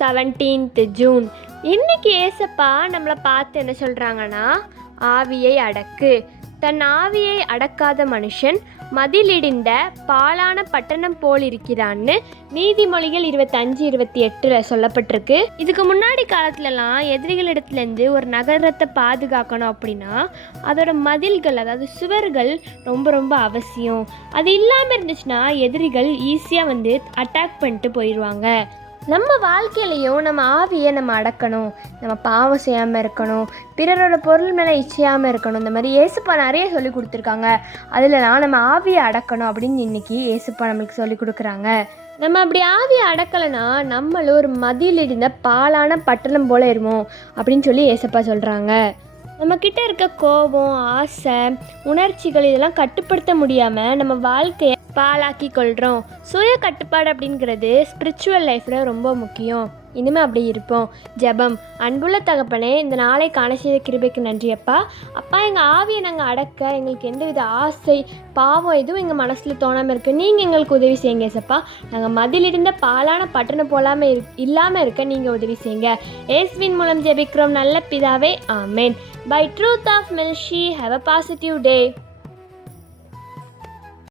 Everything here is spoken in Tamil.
17th June. இன்னைக்கு ஏசப்பா நம்மளை பார்த்து என்ன சொல்கிறாங்கன்னா, ஆவியை அடக்கு. தன் ஆவியை அடக்காத மனுஷன் மதிலிடிந்த பாழான பட்டணம் போல் இருக்கிறான்னு நீதிமொழிகள் 25-28 சொல்லப்பட்டிருக்கு. இதுக்கு முன்னாடி காலத்துலலாம் எதிரிகளிடத்துலேருந்து ஒரு நகரத்தை பாதுகாக்கணும் அப்படின்னா அதோட மதில்கள், அதாவது சுவர்கள் ரொம்ப ரொம்ப அவசியம். அது இல்லாமல் இருந்துச்சுன்னா எதிரிகள் ஈஸியாக வந்து அட்டாக் பண்ணிட்டு போயிடுவாங்க. நம்ம வாழ்க்கையிலையும் நம்ம ஆவியை நம்ம அடக்கணும். நம்ம பாவம் செய்யாமல் இருக்கணும், பிறரோட பொருள் மேலே இச்சையாமல் இருக்கணும். இந்த மாதிரி ஏசப்பா நிறைய சொல்லி கொடுத்துருக்காங்க. அதிலலாம் நம்ம ஆவியை அடக்கணும் அப்படின்னு இன்றைக்கி ஏசப்பா நம்மளுக்கு சொல்லி கொடுக்குறாங்க. நம்ம அப்படி ஆவியை அடக்கலைன்னா நம்மளும் ஒரு மதிலிருந்த பாழான பட்டணம் போல இருவோம் அப்படின்னு சொல்லி ஏசப்பா சொல்கிறாங்க. நம்மக்கிட்ட இருக்க கோபம், ஆசை, உணர்ச்சிகள் இதெல்லாம் கட்டுப்படுத்த முடியாமல் நம்ம வாழ்க்கையை பாழாக்கி கொள்கிறோம். சுய கட்டுப்பாடு அப்படிங்கிறது ஸ்பிரிச்சுவல் லைஃப்பில் ரொம்ப முக்கியம். இனிமேல் அப்படி இருப்போம். ஜெபம். அன்புள்ள தகப்பனே, இந்த நாளை காண செய்த கிருபைக்கு நன்றி அப்பா. அப்பா, எங்கள் ஆவியை நாங்கள் அடக்க எங்களுக்கு எந்தவித ஆசை, பாவம் எதுவும் எங்கள் மனசில் தோணாமல் இருக்குது. நீங்கள் எங்களுக்கு உதவி செய்யுங்க ஏசப்பா. நாங்கள் மதிலிருந்த பாலான பட்டணம் போலாமல் இல்லாமல் இருக்க நீங்கள் உதவி செய்யுங்க. இயேசுவின் மூலம் ஜெபிக்கிறோம் நல்ல பிதாவே, ஆமேன். By truth of Melchi, have a positive day.